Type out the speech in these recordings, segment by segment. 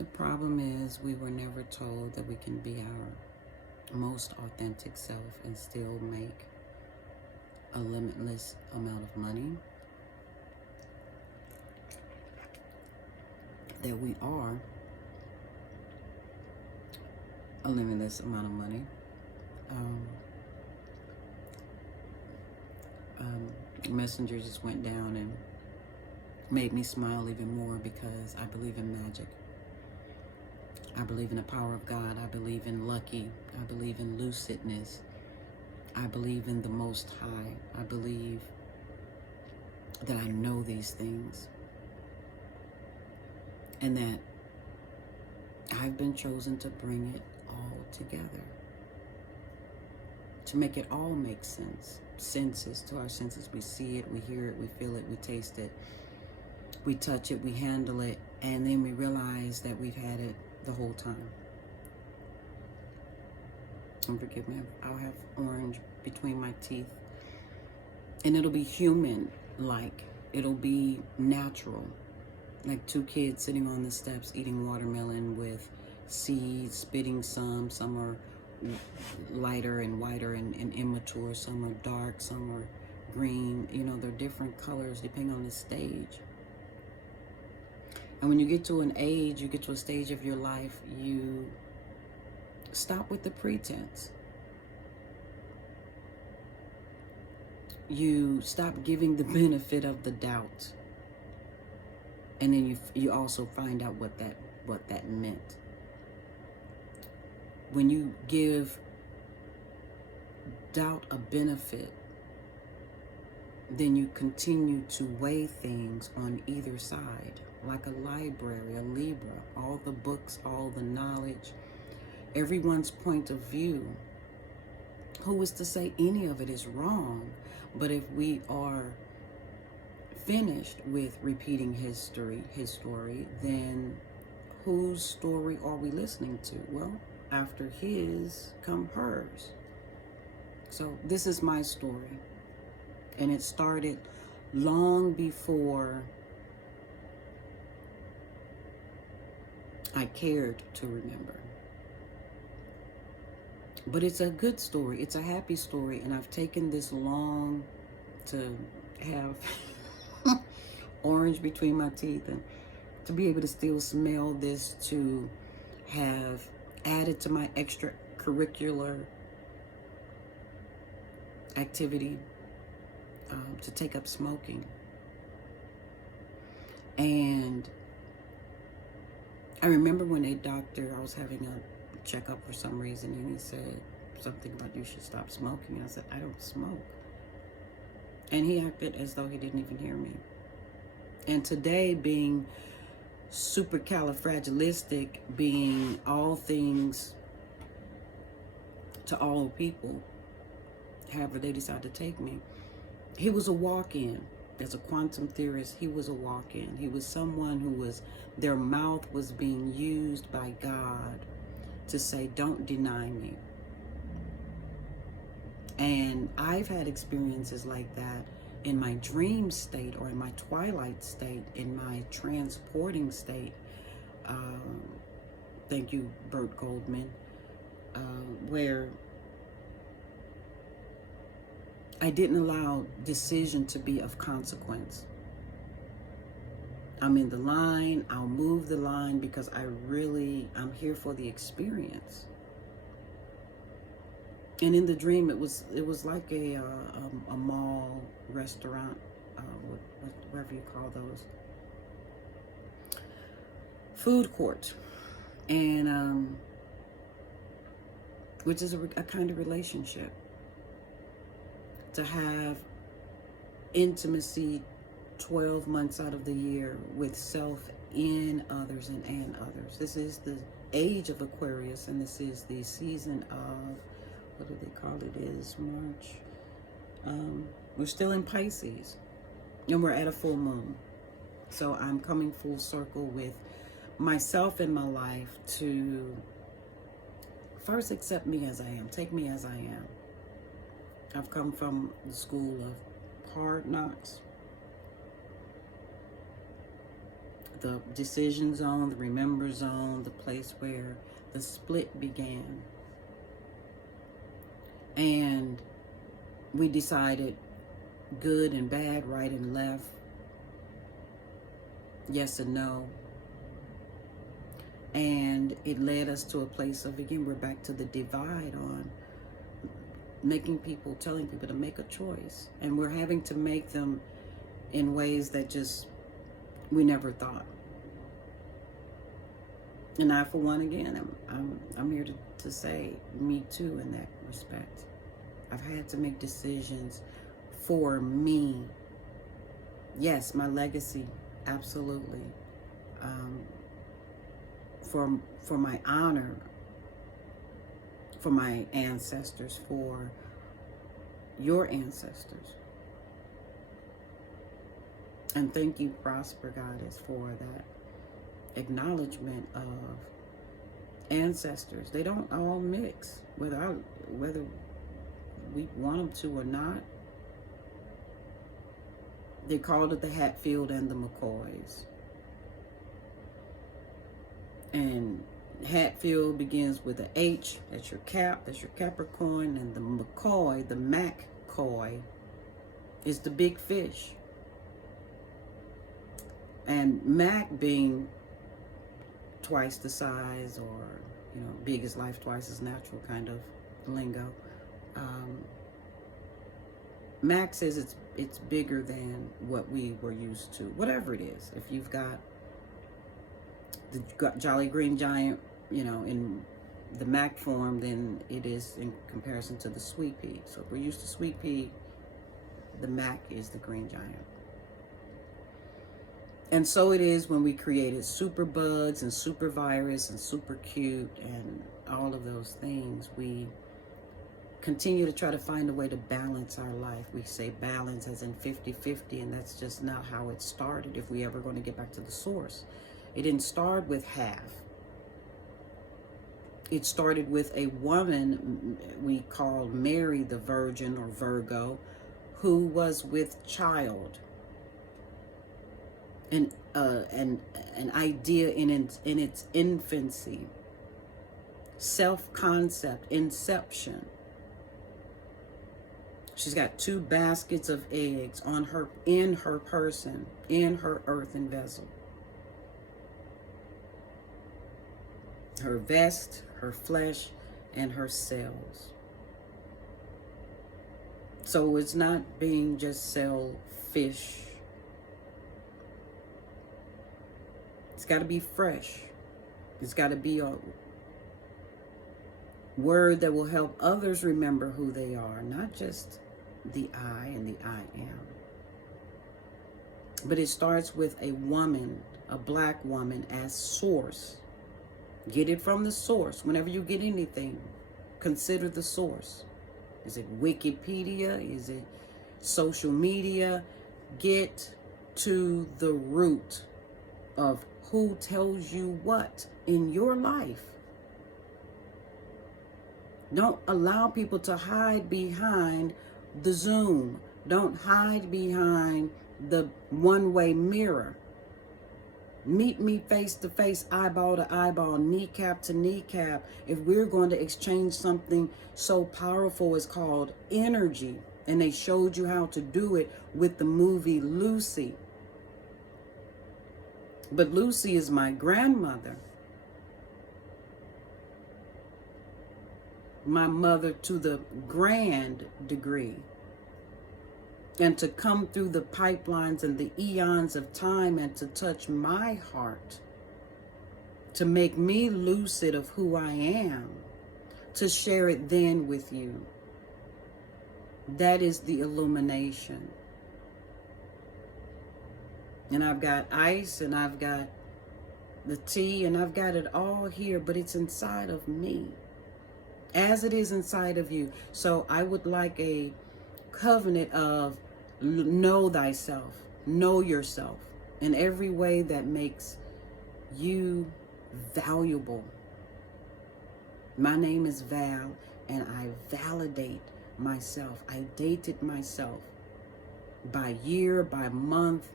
The problem is we were never told that we can be our most authentic self and still make a limitless amount of money. That we are a limitless amount of money. Messenger just went down and made me smile even more because I believe in magic. I believe in the power of God. I believe in lucky. I believe in lucidness. I believe in the Most High. I believe that I know these things and that I've been chosen to bring it all together, to make it all make sense. Senses, to our senses, we see it, we hear it, we feel it, we taste it, we touch it, we handle it, and then we realize that we've had it the whole time. And forgive me, I'll have orange between my teeth. And it'll be human-like. It'll be natural. Like two kids sitting on the steps eating watermelon with seeds, spitting some are lighter and whiter and immature, some are dark, some are green. You know, they're different colors depending on the stage. And when you get to an age, you get to a stage of your life, you stop with the pretense. You stop giving the benefit of the doubt. And then you also find out what that meant. When you give doubt a benefit, then you continue to weigh things on either side, like a library, a Libra, all the books, all the knowledge, everyone's point of view. Who is to say any of it is wrong? But if we are finished with repeating his story, then whose story are we listening to? Well, after his come hers. So this is my story. And it started long before I cared to remember. But it's a good story. It's a happy story. And I've taken this long to have orange between my teeth and to be able to still smell this, to have added to my extracurricular activity, to take up smoking. And I remember when I was having a checkup for some reason, and he said something about you should stop smoking. And I said, I don't smoke. And he acted as though he didn't even hear me. And today, being supercalifragilistic, being all things to all people, however they decide to take me, he was a walk-in. As a quantum theorist, he was a walk-in. He was someone who their mouth was being used by God to say, don't deny me. And I've had experiences like that in my dream state, or in my twilight state, in my transporting state. Thank you, Bert Goldman, where I didn't allow decision to be of consequence. I'm in the line, I'll move the line because I'm here for the experience. And in the dream, it was like a mall, restaurant, whatever you call those, food court, and which is a kind of relationship. To have intimacy 12 months out of the year with self in others and others. This is the age of Aquarius, and this is the season of, what do they call it? It is March. We're still in Pisces, and we're at a full moon. So I'm coming full circle with myself in my life to first accept me as I am, take me as I am. I've come from the school of hard knocks the decision zone, the remember zone, the place where the split began. And we decided good and bad, right and left, yes and no. And it led us to a place of, again, we're back to the divide on telling people to make a choice. And we're having to make them in ways that just, we never thought. And I, for one, again, I'm here to say me too in that respect. I've had to make decisions for me. Yes, my legacy, absolutely. For my honor, for my ancestors, for your ancestors. And thank you, Prosper Goddess, for that acknowledgement of ancestors. They don't all mix, whether we want them to or not. They called it the Hatfield and the McCoys. And Hatfield begins with a H, that's your Cap, that's your Capricorn, and the McCoy, the MacCoy, is the big fish. And Mac being twice the size, or, you know, big as life, twice as natural kind of lingo. Mac says it's bigger than what we were used to, whatever it is. If you've got the Jolly Green Giant, you know, in the Mac form, then it is in comparison to the Sweet Pea. So if we're used to Sweet Pea, the Mac is the Green Giant. And so it is when we created Super Bugs and Super Virus and Super Cute and all of those things. We continue to try to find a way to balance our life. We say balance as in 50-50, and that's just not how it started. If we ever going to get back to the source, it didn't start with half. It started with a woman we called Mary the Virgin, or Virgo, who was with child. An idea in its infancy, self-concept, inception. She's got 2 baskets of eggs in her person, in her earthen vessel. Her vest, her flesh, and her cells. So it's not being just selfish. It's got to be fresh. It's got to be a word that will help others remember who they are, not just the I and the I am. But it starts with a woman, a black woman, as source. Get it from the source. Whenever you get anything, consider the source. Is it Wikipedia? Is it social media? Get to the root of who tells you what in your life. Don't allow people to hide behind the Zoom. Don't hide behind the one-way mirror. Meet me face to face, eyeball to eyeball, kneecap to kneecap. If we're going to exchange something so powerful, it's called energy. And they showed you how to do it with the movie Lucy. But Lucy is my grandmother. My mother to the grand degree. And to come through the pipelines and the eons of time and to touch my heart. To make me lucid of who I am. To share it then with you. That is the illumination. And I've got ice and I've got the tea and I've got it all here, but it's inside of me. As it is inside of you. So I would like a covenant of know thyself, know yourself in every way that makes you valuable. My name is Val, and I validate myself. I dated myself by year, by month.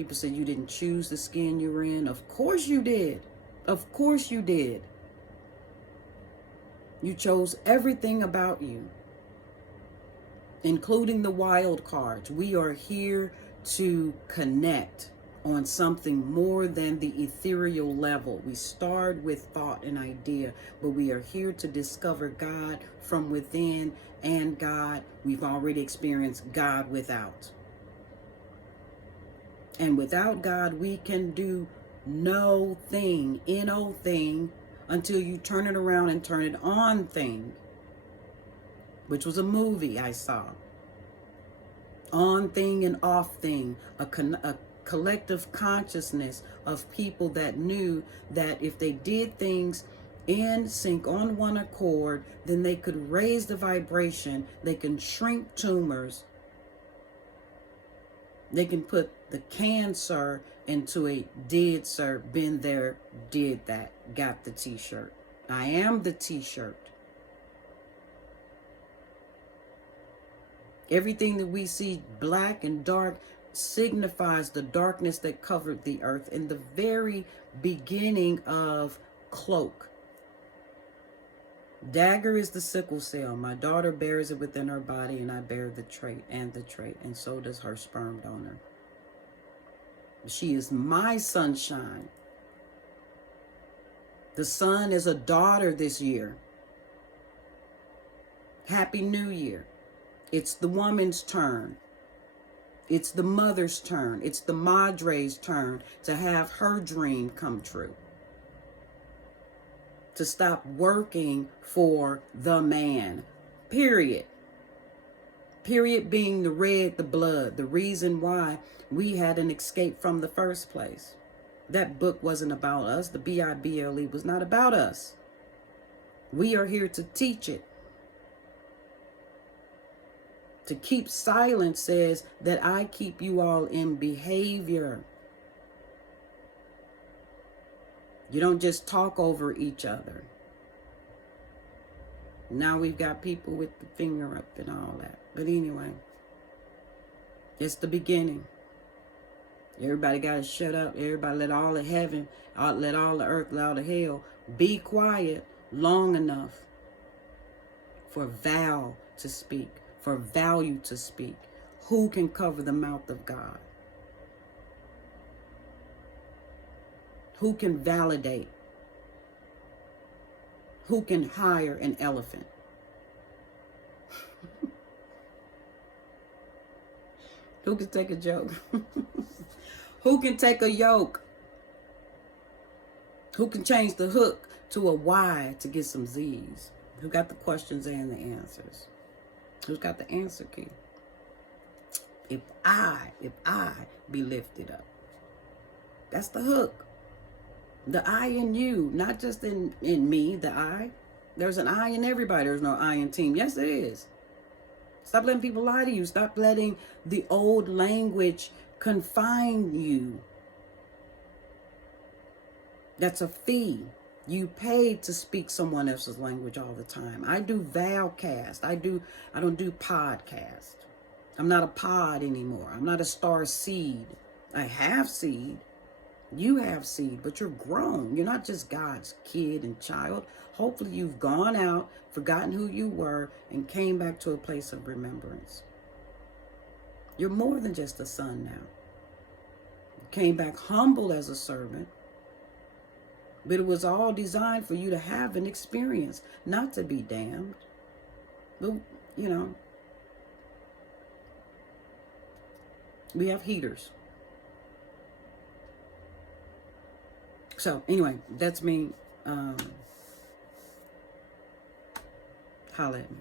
People say you didn't choose the skin you're in. Of course you did. Of course you did. You chose everything about you, including the wild cards. We are here to connect on something more than the ethereal level. We start with thought and idea, but we are here to discover God from within, and God, we've already experienced God without. And without God, we can do no thing, N-O thing, until you turn it around and turn it on thing, which was a movie I saw. On thing and off thing, a collective consciousness of people that knew that if they did things in sync on one accord, then they could raise the vibration, they can shrink tumors, they can put the cancer into a did sir, been there, did that, got the t-shirt. I am the t-shirt. Everything that we see black and dark signifies the darkness that covered the earth in the very beginning of cloak. Dagger is the sickle cell. My daughter bears it within her body, and I bear the trait, and so does her sperm donor. She is my sunshine. The sun is a daughter this year. Happy New Year. It's the woman's turn. It's the mother's turn. It's the madre's turn to have her dream come true. To stop working for the man. Period. Period being the red, the blood. The reason why we had an escape from the first place. That book wasn't about us. The Bible was not about us. We are here to teach it. To keep silent says that I keep you all in behavior. You don't just talk over each other. Now we've got people with the finger up and all that. But anyway, it's the beginning. Everybody got to shut up. Everybody let all of heaven, let all the earth, let all the hell be quiet long enough for Val to speak, for value to speak. Who can cover the mouth of God? Who can validate? Who can hire an elephant? Who can take a joke? Who can take a yoke? Who can change the hook to a Y to get some Z's? Who got the questions and the answers? Who's got the answer key? If I be lifted up. That's the hook. The I in you, not just in me, the I. There's an I in everybody. There's no I in team. Yes, there is. Stop letting people lie to you. Stop letting the old language confine you. That's a fee. You pay to speak someone else's language all the time. I do Valcast. I don't do podcast. I'm not a pod anymore. I'm not a star seed. I have seed. You have seed, but you're grown. You're not just God's kid and child. Hopefully you've gone out, forgotten who you were, and came back to a place of remembrance. You're more than just a son now. You came back humble as a servant, but it was all designed for you to have an experience, not to be damned. But, we have heaters. So anyway, that's me. Holla at me.